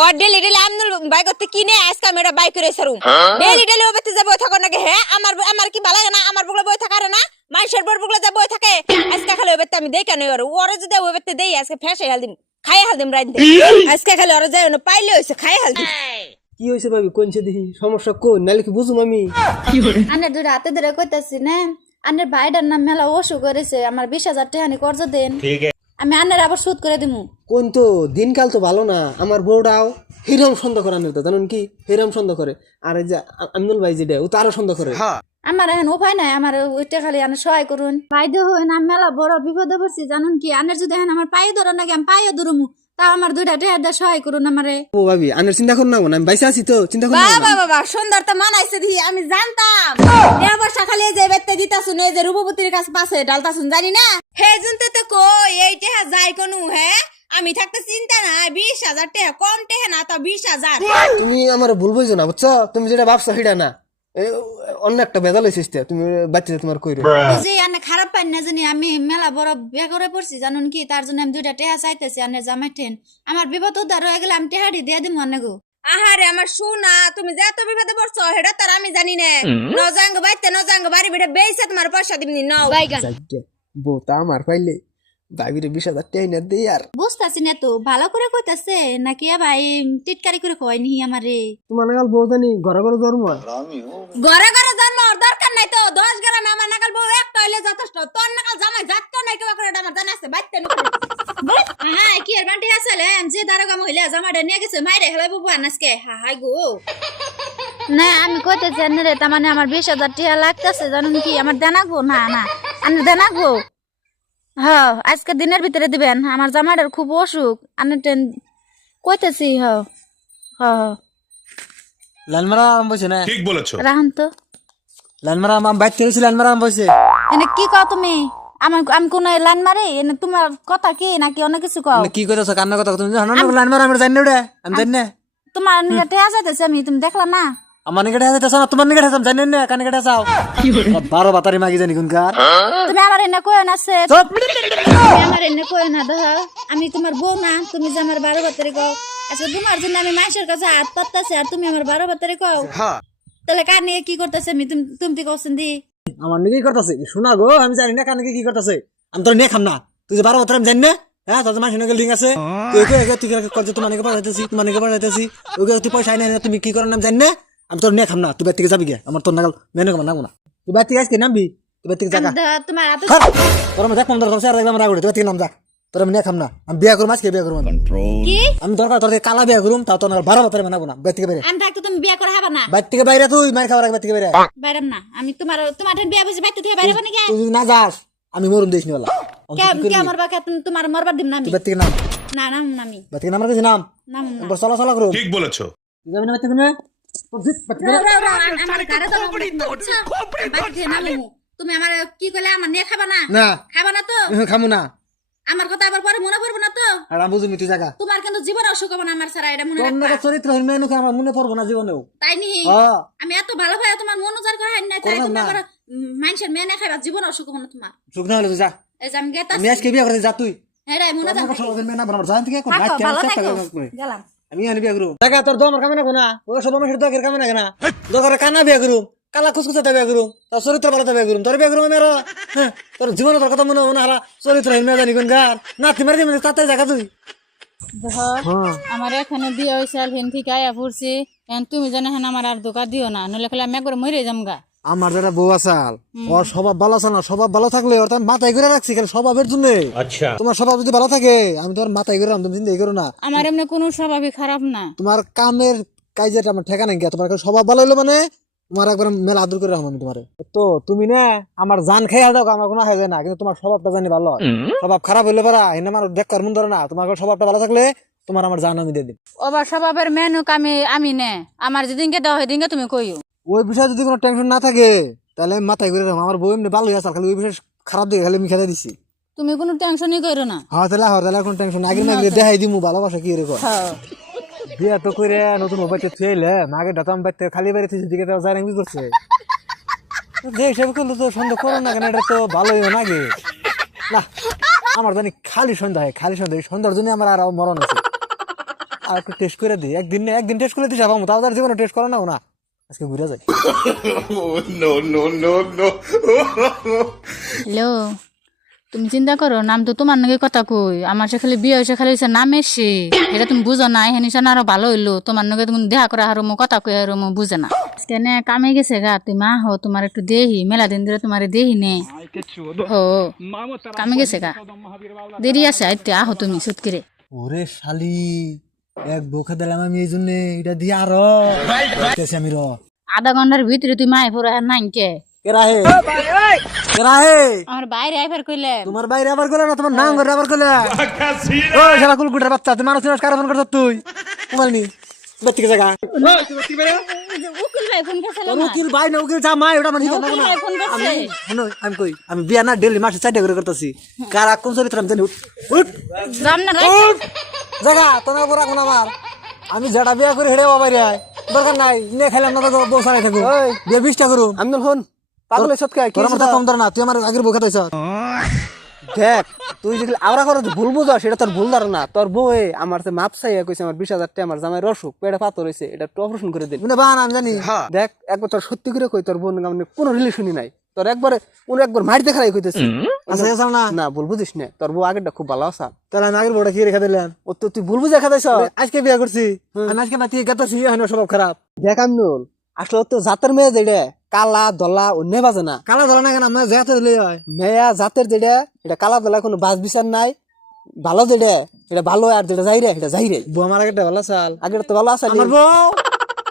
ও daily daily আমনুল buy করতে কিনে আজকে আমি এটা বাই করে সারুম ডেলি ডেলি ও বেতে যাব থাকো নাকি হ্যাঁ আমার কি ভালো লাগে না আমার বুগলা বই থাকারে না মানুষের বড় বুগলা যাব বই থাকে আজকে খালি ও বেতে আমি দেই কেন ওরে যদি ও বেতে দেই আজকে ফেসে হাল দিম খাই হাল দিম রাইতে আজকে খালি ওরে যাই না পাইলে হইছে খাই হাল দিম কি হইছে ভাবি কোনছে দেখি সমস্যা কোন নালে কি বুঝুম আমি আনে দুই রাতে ধরে কইতাছি না আনের ভাইটার নাম মেলা অসুখ করেছে আমার 20,000 টাকা নি কর্জ দেন আমি আনের আবার সুদ করে দিমু কোন তো দিনকাল তো ভালো না আমার বউটাও হিরাম সন্দেহ করে আনের তো জানেন কি হিরাম সন্দেহ করে আর এই যে আমনুল ভাই যেটা ও তো আরো সন্দেহ করে আমার এখন উপায় নাই আমার ওইটা খালি আনে সহায় করুন ভাই দেহ আমি মেলা বড় বিপদে পড়ছি জানুন কি আনের যদি এখন আমার পায়ে ধরো নাকি আমি পায়ে ধরুমু তা আমার দুইটা টাকা সহায় করুন আমারে ও ভাবি আনের চিন্তা করুন না আমি বাইসা আছি তো চিন্তা করুন না বাবা সুন্দর তো মানাইছে দি আমি জানতাম এ বর্ষা খালি যে বেতে দিতাছুন এই যে রূপবতীর কাছে পাশে ডালতাছুন জানি না হে জুনতে তো কই এই টাকা যাই কোনু হে আমি থাকতে চিন্তা না 20,000 টাকা কম টাকা না তো 20,000 তুমি আমার ভুল বুঝছো না বুঝছো তুমি যেটা ভাবছো সেটা না অন্য একটা বেজাল হয়েছে তুমি বাচ্চা তোমার কইরো যে আনে খারাপ পাই না জানি আমি মেলা বড় বিয়া করে পড়ছি জানুন কি তার জন্য আমি দুইটা টাকা চাইতেছি আনে জামাইটেন আমার বিপদ উদ্ধার হয়ে গেলে আমি টাকাটি দিয়ে দিমু আনে গো আহারে আমার সোনা তুমি যে এত বিপদে পড়ছো হেডা তার আমি জানি না নজাঙ্গ বাড়ি বেড়ে বেইছে তোমার পয়সা দিবনি নাও বউটা আমার পাইলে ভাবিরে 20,000 টাকা না দেই আর বুঝতাছি না তো ভালো করে কইতাছে নাকি ভাই টিটকারি করে কয়নি আমারে তোমার নাগাল বউ জানি ঘরে ঘরে জন্ম ঘরে ঘরে জন্ম দরকার নাই তো 10 গ্রামে আমার নাগাল বউ একটা হইলে যথেষ্ট তোর নাগাল জামাই যাত নাই কেবা করে আমার জানা আছে বাইতে নুকে হ্যাঁ কি আর বান্টি আসলে যে দারোগা মহিলা জামাটা নিয়ে গেছে মাইরে হেলাই বুবু আনাসকে হাই গো না আমি কইতেছি আনরে তার মানে আমার 20,000 টাকা লাগতেছে জানুন কি আমার দেনাগো না না আনরে দেনাগো হ্যাঁ আজকে দিনের ভিতরে দিবেন আমার জামাইটার খুব অসুখ আনে কইতেছি হ্যাঁ হ্যাঁ লালমারা আম বসে না ঠিক বলেছো রাহুন তো লালমারা আম বাইতে রইছে লালমারা আম বসে এনে কি কও তুমি আমি কোন লাইন মারি এনে তোমার কথা কি নাকি অন্য কিছু কও কি কইতাছ কান্না কথা তুমি জানো না লালমারা আমরা জানি না ওটা আমি জানি না তোমার নিকটে আসাইতেছে আমি তুমি দেখলা না আমার নিকটে আসাইতেছ না তোমার নিকটে আসাম জানি না কানে কাটে চাও 12 বাতারি মাগি জানি কোনকার তুমি আমার এনে কই না সে চুপ তুমি আমার এনে কই না দেখ আমি তোমার বউ না তুমি যে আমার 12 বাতারি কও আচ্ছা তোমার জন্য আমি মাইশের কাছে হাত পাততাছি আর তুমি আমার 12 বাতারি কও হ্যাঁ তাহলে কার নিয়ে কি করতেছে আমি তুমি কওছেন দি আমার নিকে কি করতেছে শোনা গো আমি জানি না কানে কি করতেছে আমি তোর নিয়ে খাম না তুই যে 12 বাতারি আমি জানি না হ্যাঁ তোর মাসির নাকি লিঙ্ক আছে তুই তুই কত তোমার নিকে পাঠাইতেছি ওকে তুই পয়সা আইনা না তুমি কি করার নাম জানি না আমি তোর নিয়ে খাম না তুই বাইরে থেকে যাবি গে আমার তোর নাগাল মেনে কম নাগো না তুই বাইরে থেকে আজকে নামবি তুই বাইরে থেকে জায়গা তোমার হাতে তোর আমি দেখ মন্দার কমছে আর একদম রাগ উঠে তুই থেকে নাম যা তোর আমি নিয়ে খাম না আমি বিয়া করুম আজকে বিয়া করুম কি আমি দরকার তোর কালা বিয়া করুম তাও তোর 12 বাতারি মানাবো না বাইরে থেকে বাইরে আমি থাকতে তুমি বিয়া করে হবে না বাইরে থেকে বাইরে তুই মার খাওয়ার আগে বাইরে থেকে বাইরে বাইরাম না আমি তোমার বিয়া বুঝি বাইতে থেকে বাইরে বানি কে তুই যদি না যাস আমি মরুম দেশ নিওয়ালা কে আমার বাকা তোমার মরবার দিম না আমি তুই বাইরে থেকে নাম না নাম নামি বাইরে থেকে নামার কাছে নাম নাম না বস চলা করুম ঠিক বলেছো তুই যাবি না বাইরে থেকে না তুমি আমার কি কইলে আমার নিয়ে খাবা না না খাবা না তো খামু না আমার কথা আবার পরে মনে পড়বো না তো আর আমি বুঝিনি তুই জায়গা তোমার কিন্তু জীবন অসুখ হবে না আমার সারা এটা মনে তোর রাখবা নাকি চরিত্র মেনুকে আমার মনে পড়বো না জীবনেও তাই নি হ্যাঁ আমি এত ভালো ভাই তোমার মন উজাড় করে হাই না তাই করলাম তুমি না। আবার মানুষের মেয়ে না খাইবা জীবন অসুখ হবে না তোমার সুখ না হলে তুই যা এই যে আমি গেতা আমি আজকে বিয়া করে যা তুই হ্যাঁ রে মনে থাকবে মেয়ে না বানাবার জান থেকে থাকো ভালো থাকো গেলাম আমি আনি বিয়া করুম টাকা তোর দম কামে না কোনা ও সব আমার দরকার কামে না কেনা দরকার কানা বিয়া করুম কালা খুসখুসাতে বিয়া করুম তোর চরিত্র ভালো বিয়া করুম তোর বিয়া করুম আমি তোর জীবন তোর কথা মনে মনে হারা চরিত্র হিমে জানি কোন গার না তুমি দিবি তাতে জায়গা তুই আমার এখানে বিয়ে হয়েছে আর হেন থেকে আয়া পড়ছি তুমি জানো হেন আমার আর দোকান দিও না নইলে খালি আমি একবার মরে যাম গা আমার যারা বউ আসাল ওর স্বভাব ভালো আছে না স্বভাব ভালো থাকলে ওর তো আমি মাথায় করে রাখছি খালি স্বভাবের জন্য আচ্ছা তোমার স্বভাব যদি ভালো থাকে আমি তোমার মাথায় করে তুমি চিন্তা করো না আমার এমনি কোনো স্বভাবই খারাপ না তোমার কামের কাজেটা আমার ঠেকা নাই গিয়া তোমার স্বভাব ভালো হলো মানে তোমার একবার মেলা আদর করে রাখবো আমি তোমার তো তুমি না আমার জান খেয়ে দাও আমার কোনো হয় না কিন্তু তোমার স্বভাবটা জানি ভালো স্বভাব খারাপ হইলে পারা এনে আমার দেখ কর মন ধরে না তোমার স্বভাবটা ভালো থাকলে তোমার আমার জান আমি দিয়ে দিই ওবার স্বভাবের মেনুক আমি নে আমার যেদিনকে দেওয়া সেদিনকে তুমি কইও ওই বিষয়ে যদি কোনো টেনশন না থাকে তাহলে আমি মাথায় করে রাখবো আমার বউ এমনি ভালো হয়ে আসা খালি ওই বিষয়ে খারাপ দিকে খালি আমি খেতে দিছি তুমি কোনো টেনশনই করো না হ্যাঁ তাহলে কোনো টেনশন আগে না দেখাই দিমু ভালোবাসা কি রেখো বিয়া তো করে নতুন মোবাইলতে থুইলে মাগে ডাতাম বাইতে খালি বাড়ি থেকে দিকে যায় না কি করছে যে হিসাবে করলে তো সন্দেহ করো না কেন এটা তো ভালোই না আগে না আমার জানি খালি সন্ধ্যা হয় খালি সন্ধ্যা এই সন্ধ্যার জন্য আমার আর মরণ আছে আর একটু টেস্ট করে দিই, একদিন টেস্ট করে দিই যাবো, তাও তার জীবনে টেস্ট করো না আজকে ঘুরে যাই। হ্যালো, তুমি চিন্তা করো, নাম তো তোমার নাকি কথা কই, আমার সে খালি বিয়ে হয়েছে, খালি হয়েছে নাম এসে, এটা তুমি বুঝো না, এখানে সে আরো ভালো হইলো, তোমার নাকি তুমি দেখা করে হারো কথা কই হারো বুঝে না। কেন কামে গেছে গা, তুমি আহো, তোমার একটু দেহি, মেলা দিন ধরে তোমার দেহি নে। ও কামে গেছে গা, দেরি আছে, আইতে আহো তুমি সুতকিরে। ওরে শালি, এক বোকা দিলাম আমি এই জন্য, এটা দিয়ে আরো আমি আধা ঘন্টার ভিতরে তুমি আয় পুরো নাই কে কেরাহে কেরাহে আমার বাইরে আইবার কইলে তোমার বাইরে আবার গেলে না, তোমার নাম করে আবার গেলে। ওই শালা কুলকুটার বাচ্চা, তুই মানুষ কারো ফোন করছ তুই মোবাইল নি বেতিকে জায়গা উকিল ভাই ফোন করছিল তোর উকিল ভাই না উকিল জামাই, ওটা মানে উকিল ভাই ফোন করছে। আমি কই আমি বিয়া না ডেলি মাসে 4টা করে করতেছি, কার কোন চরিত্র আমি জানি। উঠ রাম না রাই জায়গা তোমার উপর রাখুন আমার, আমি যেটা বিয়া করে হেড়ে বাবা রে দরকার নাই, নে খেলাম না তো বউ সারাই থাকো, বিয়ে 20টা করুম। আমি ফোন পাগল হইছত কে? তোর আমার কম ধর না, তুই আমার আগের বউ খাতাইছ। দেখ তুই যেগুলো আওরা করে ভুল বুঝা, সেটা তোর ভুল ধারণা। তোর বউয়ে আমার সে মাপ চাইয়া কইছে আমার 20,000 টাকা আমার জামাই অসুখ, পেটে পাথর হয়েছে, এটা একটু অপারেশন করে দিন। মানে বান আমি জানি। দেখ একবার তোর সত্যি করে কই, তোর বোন মানে কোনো রিলেশনই নাই তোর, একবার মারি দেখাই কইতেছি। আচ্ছা গেছাল না, না ভুল বুঝিস না, তোর বউ আগেরটা খুব ভালো আসা। তাহলে আমি আগের বউটা কি রেখে দিলাম? ও তো তুই ভুল বুঝে খাতাইছ। আজকে বিয়া করছি, আমি আজকে মাতি গাতাছি, এখন স্বভাব খারাপ। দেখ আমনুল, আসলে তো জাতের মেয়ে যেটা কালা দলা অন্য বাজে না। কালা ধরা না কেন, আমার যাতে দিলে হয়। মেয়া জাতের যেটা এটা কালা দলা কোনো বাস বিচার নাই, ভালো যেটা এটা ভালো, আর যেটা যাই রে এটা যাই রে। বউ আমার আগেরটা ভালো চাল, আগের তো ভালো আসা আমার বউ